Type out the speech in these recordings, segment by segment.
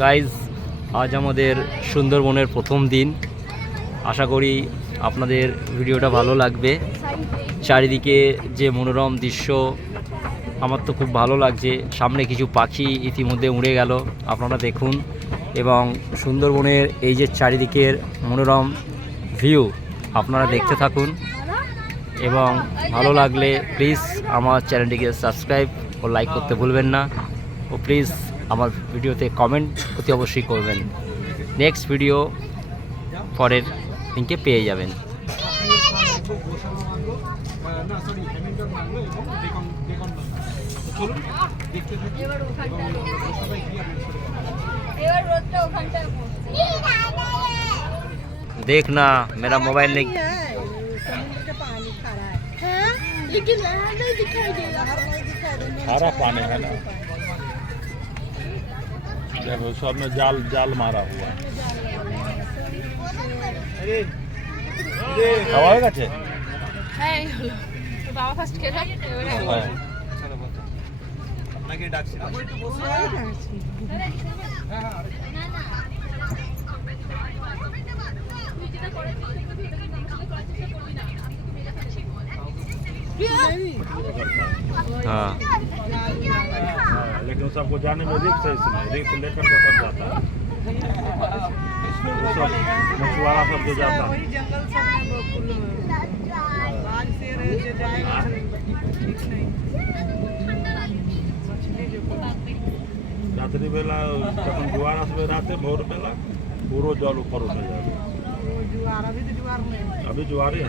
Guys আজ আমাদের সুন্দরবনের প্রথম দিন। আশা করি আপনাদের ভিডিওটা ভালো লাগবে। চারিদিকে যে মনোরম দৃশ্য আমার তো খুব ভালো লাগছে। সামনে কিছু পাখি ইতিমধ্যে উড়ে গেল আপনারা দেখুন। এবং সুন্দরবনের এই যে চারিদিকের মনোরম ভিউ আপনারা দেখতে থাকুন। এবং ভালো লাগলে প্লিজ আমার চ্যানেলটিকে সাবস্ক্রাইব ও লাইক করতে ভুলবেন না ও প্লিজ আমার ভিডিওতে কমেন্ট অতি অবশ্যই করবেন নেক্সট ভিডিও পরের লিঙ্কে পেয়ে যাবেন না সরি হ্যামিল্টন মানলো এবং বেকন বেকন মানলো চলুন দেখতে থাকি এবার ওখানটায় এবং সবাই গিয়ে আপনার সাথে কথা বলবো। এবার রোদটা ওখানটায় পড়ছে देखना मेरा मोबाइल नहीं लेकिन यहाँ नहीं दिखाई दे रहा बाहर नहीं दिखाई दे खारा पानी है ना जब सब में जाल जाल मारा हुआ খাওয়া হয়ে গেছে হ্যাঁ এই হলো তো বাবা ফার্স্ট খেলাম এবারে আমি। হ্যাঁ। আপনাকে ডাকছি हाँ हाँ। लेकिन सबको जाने में रिक्स है इसमें रिक्स लेकर तो सब जाता है। सब मछुआरा सब जो जाता है। रात्रि बेला तखन जुआर आसबे राते भोर बेला पूरो जल ऊपर उठ जाए अभी जुआरे है।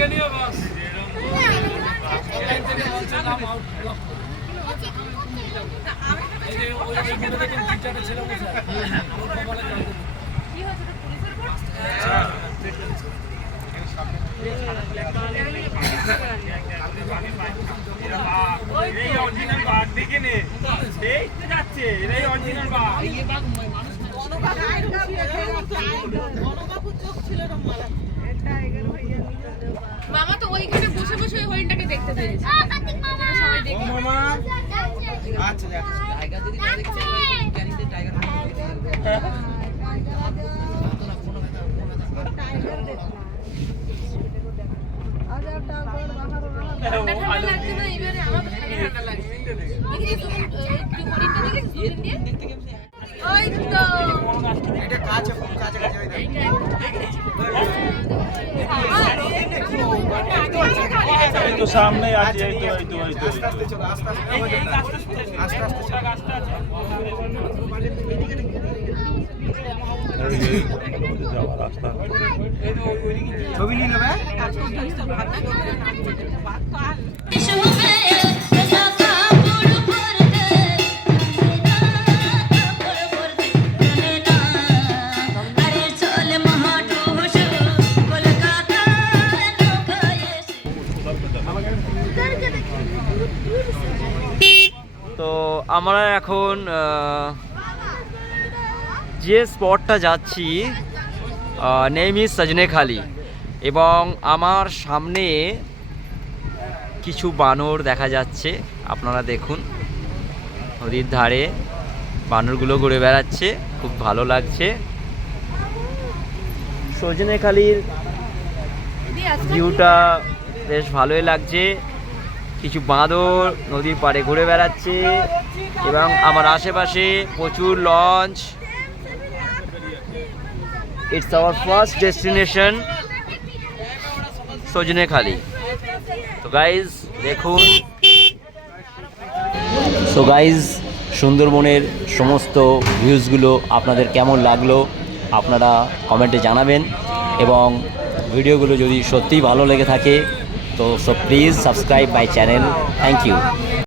থেকে নিও বাস অনলাইন এই যে বাঘ চোখ ছিল রকম ওইখানে বসে বসে ওই হরিণটাকে দেখতে পেয়েছি। সবাই দেখে। মামা! আচ্ছা টাইগার যদি টাইগার হ্যাঁ, ওই তো। এটা কাজ এই তো সামনে আছে এই তো এই তো এই তো আস্তে আস্তে চলো আস্তে আস্তে আস্তে আস্তে আস্তে এই যে রাস্তা ছবি নিয়ে নেবে? তো আমরা এখন যে স্পটটা যাচ্ছি নেম ইজ সজনেখালি এবং আমার সামনে কিছু বানর দেখা যাচ্ছে আপনারা দেখুন। নদীর ধারে বানরগুলো ঘুরে বেড়াচ্ছে খুব ভালো লাগছে। সজনেখালির ভিউটা বেশ ভালোই লাগছে। কিছু বাঁদর নদীর পাড়ে ঘুরে বেড়াচ্ছে এবং আমার আশেপাশে প্রচুর launch. It's our first destination Sajnekhali তো গাইজ দেখুন। সো গাইজ সুন্দরবনের সমস্ত ভিউজগুলো আপনাদের কেমন লাগল, আপনারা কমেন্টে জানাবেন এবং ভিডিওগুলো যদি সত্যিই ভালো লেগে থাকে তো so please subscribe my channel thank you